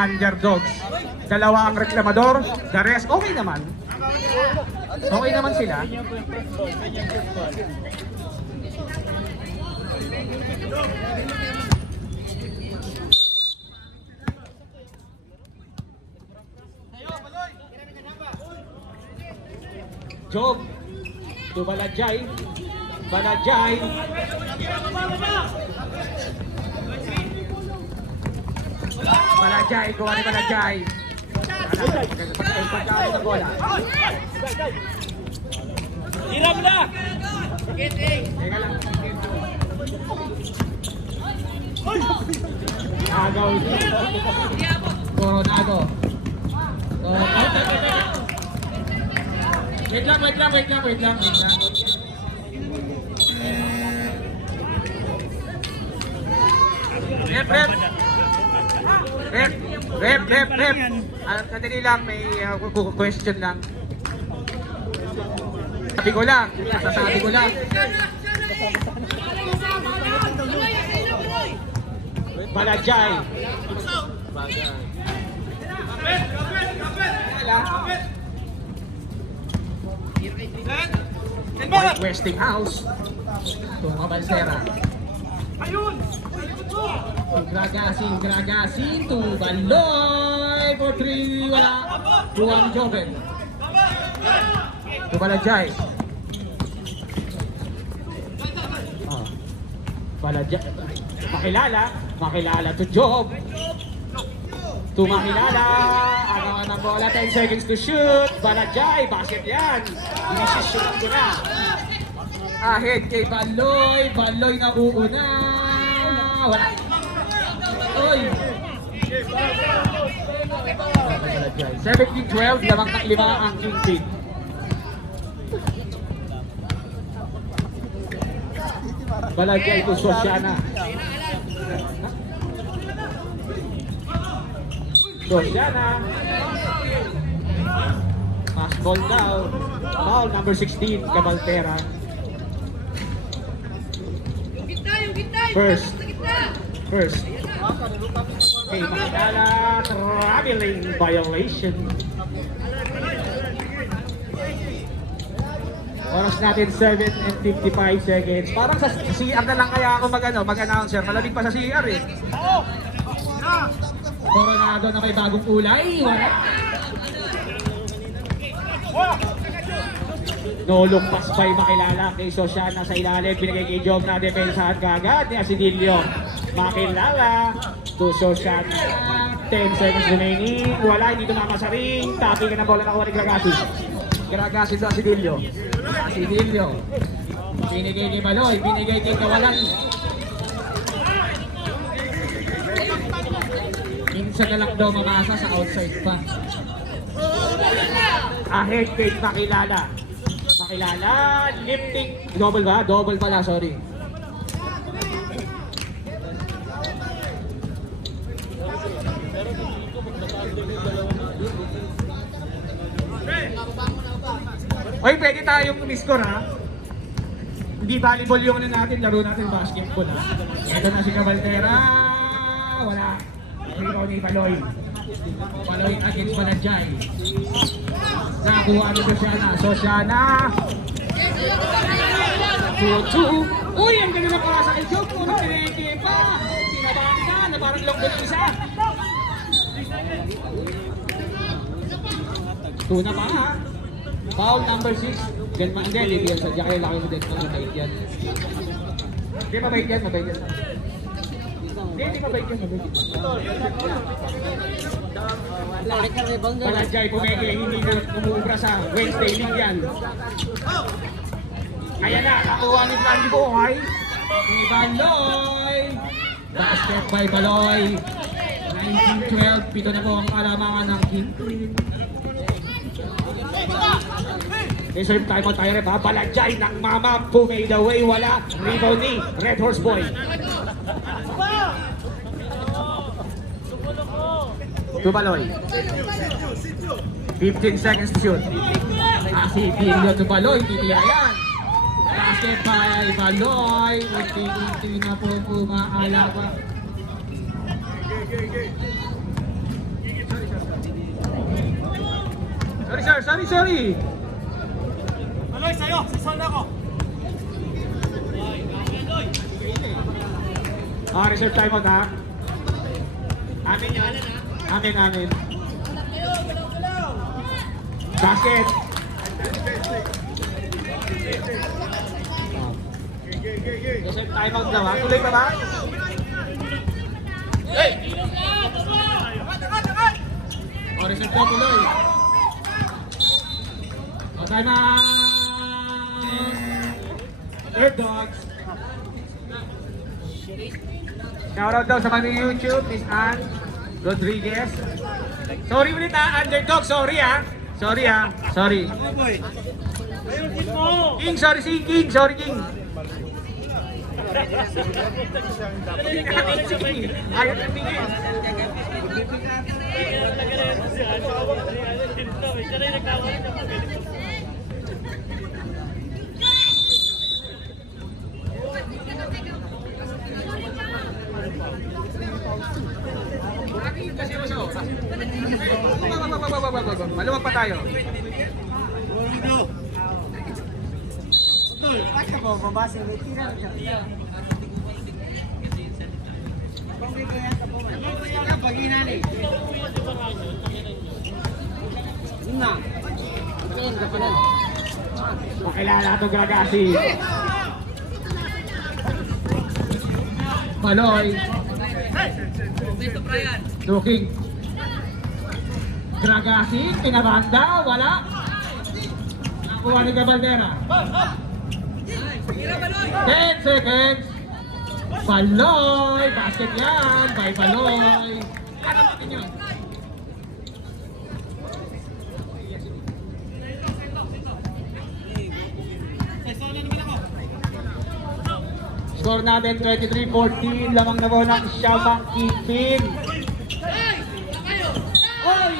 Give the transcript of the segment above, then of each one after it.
Underdogs. Dalawa ang reklamador, the rest okay naman. Okay naman sila. Job to Balajay. Balajay. Balajay, kuha ni Balajay. Pagkakaroon ng bola. Hirap na! Teka lang. Agaw. Coronado. Wait lang. Rep. Kadali lang, may question lang. Sasabi ko lang. Balajay. Westinghouse. Tunga Balsera. Gragasin to Baloy for 3, wala. Juan Joven. To Balajay. Balajay. Makilala to Job. To Makilala. Ano ng bola, 10 seconds to shoot. Balajay, basket yan. Inisishoot ko na. Ahead kay Baloy. Baloy na uuna. Wala. Oy. 17-12, 5 ang Kingpin. Balajay to Sosiana. Pass ball down. Foul number 16, Cabaltera. First. Okay, Makilala, traveling violation. Oras natin 7:55 seconds. Parang sa CR na lang kaya ako mag-announcer. Malamig pa sa CR eh. Coronado na may bagong kulay. No look pass by Makilala kay Sosiana sa ilalim. Binigay kay Job na depensahan kagad ni Asidilio. Makilala to Sosiana. 10 seconds remaining. Wala, hindi tumama sa ring. Tapi ka ng bola nakuha ni Gragasin to Asidilio. Binigay kay Baloy. Binigay kay Kawalan. Minsan na lang daw mamasa sa outside pa. Ahead kay Makilala. Lifting. Double ba? Double pala, sorry. Oy, pwede tayong umiscore ha. Hindi volleyball yung natin, laro natin basketball ha. Ito na si Cabaltera. Wala. Ikaw ni Baloy. Baloy against Balajay. Nakuha ni Sosiana. 2-2. Uy, ang ganda na para sa kay Job. Puro pineke pa. Pinabahan na parang longbol isa. 2 na pa ha. Foul number 6. Hindi, Libian. Sadya kayo laki mo din. Mabait yan. Hindi, mabait yan. Hindi mabait yan. Balajay pumeke, hindi na umuubra sa Wednesday League yan. Ayan na, nakuha ni Blandy Buhay. Kay Baloy. Basket by Baloy. 19-12, 7 na po ang alamangan ng Kingpin. Reserve time on tayo rin ha. Balajay ng mama, who made away, wala. Rebound ni Red Horse Boy. Tubaloy. 15 seconds to shoot. Asidilio to Baloy, titira yan. Basket by Baloy. Unti-unti na po pumaalawa. Sorry. Aloy, sa'yo! Sison ako! Reserve timeout ha. Amin yan. Amin. Basket. Reserve timeout daw ha. Tuloy pa ba? Reserve ka tuloy. Timeout. Red Dogs. Shoutout daw sa mga YouTube, Miss Ann Rodriguez. Sorry ulit ha, underdog, sorry. Sorry. King, sorry King. Ayaw na tingin. Maluwag pa tayo. Pakilala itong Gagasi. Maloy. Looking. Gagasi, pinabanda, wala. Nakuha ni Cabaldera. 10 seconds. Baloy, basket yan. By Baloy. Ano natin yun? Score natin 23-14. Lamang na po ng Xiaomang Kingpin. Oy!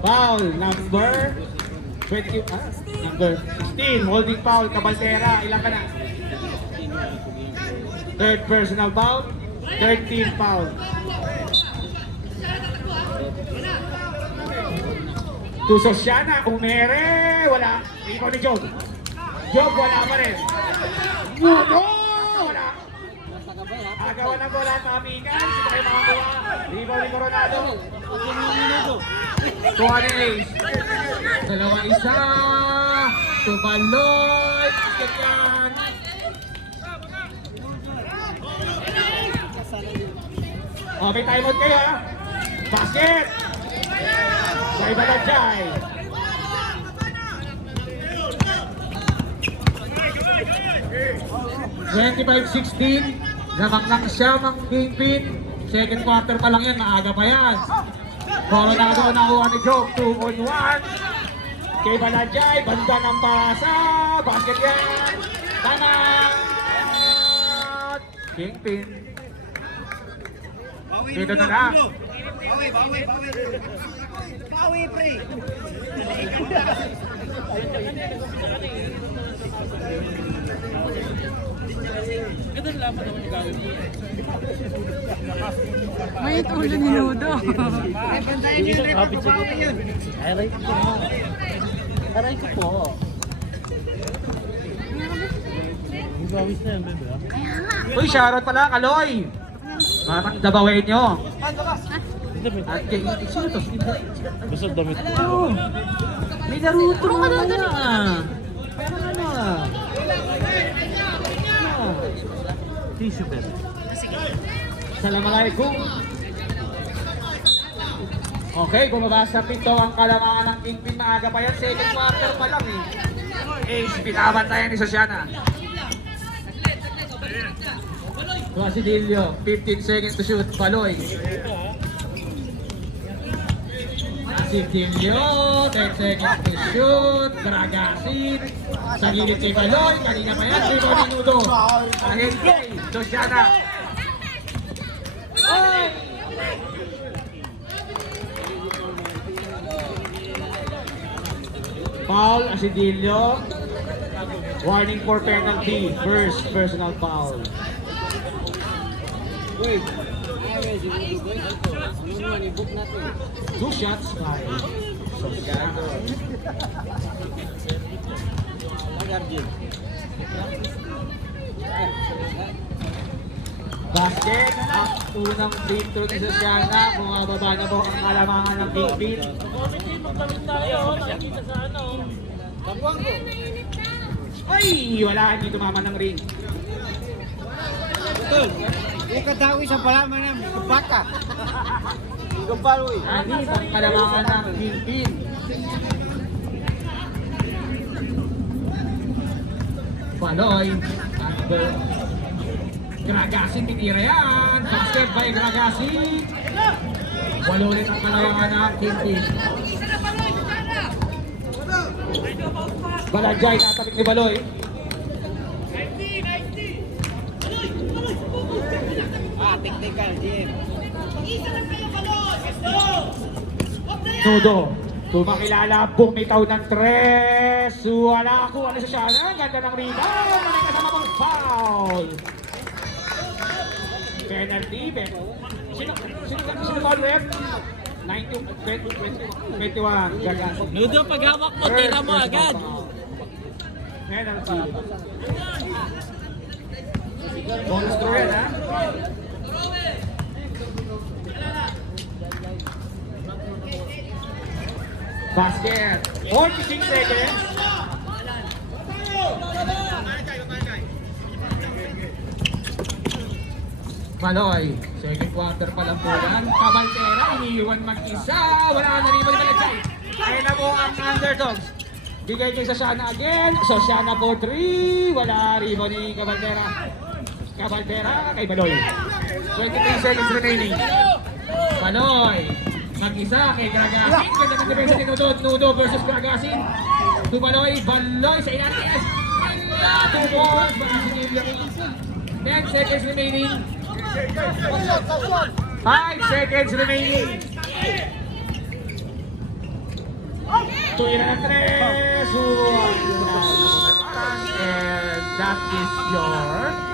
Foul number 16. Holding foul, Cabaldera. Ilan ka na? Third personal foul. 13 foul. To Sosiana, Umere. Wala. Ikaw ni Job. Job, wala pa rin. Mudo! Wala. Agawan na bola sa Amigan. Sino kayo makakuha? Rebound ni Coronado. Kuha ni Ace. Dalawa isa. Tubaloy. Basket yan. May timeout kayo ha. Basket. Jai Balajay. (25-16) Gamak lang siya mang Kingpin. Second quarter pa lang yan, maaga pa yan. Coronado nakuha ni Job, 2-on-1. Kay Balajay, banda ng pasa. Basket yan. Tanat. Kingpin. Dito na lang. Bawi, pre! May tulo ni Nudo. Ay, bantayan niyo yung rep, babawi yun. Aray ko po. Ibawis na yan, bebe. Uy, shoutout pala, Kaloy. Parang dabawain nyo. At kay sino to? Basta damit ko. May Naruto ka na Pero ano Tissue bed. Assalamualaikum. Okay, bumaba sa pito ang kalamangan ng Kingpin. Maaga pa yan, second quarter pa lang Ace, pinabantayan ni Sosiana. Basilio, 15 seconds to shoot. Baloy. Basilio, 10 seconds to shoot. Dragasin. Sa gilid kay Baloy. Kanina pa yan, 3 minuto. Ahil kay Sosiana. Oy! Foul, Asidilio. Warning for penalty. First personal foul. Wait. Two shots by Sosiano. Basket, ang unang free throw ni Sosiana. Bumababa na po ang kalamangan ng Big Beat. Committee, magkamit tayo. Nakikita sa ano. Ay! Wala, hindi tumama ng ring. Betul. Ikadawi sa palaman ng baka. Gambaloy. Anis ang kalamangan ng Big Beat. Baloy. Gragasin, tinira yan. Basket by Gragasin. Walo ulit ang kalamangan ng Kingpin. Balanjay, tatapik ni Baloy. Technical, Jim. Nudo. Tumakilala, bumitaw ng tres. Wala ako. Ano siya? Ganda ng rebound. May kasama pong foul. Penalty. Sino foul rep? 21. Gagas. Nudo, pag hawak mo, tira mo agad. Penalty. Bonus to rin, ha? Basket. 46 seconds. Baloy. Second quarter pa lang po yan. Cabaltera, iniiwan mag-isa. Wala na rin Balanjay. Ayun na po ang underdogs. Bigay kay Sosiana again. Sosiana for 3. Wala rin ni Cabaltera. Cabaltera kay Baloy. 23 seconds remaining. Baloy. Mag-isa kay Gragasin. Ganda ng depensa ni Nudo. Nudo versus Gragasin. To Baloy. Baloy sa ilalim. Two balls. 10 seconds remaining. 5 seconds remaining. Tuwira ng tres. And that is your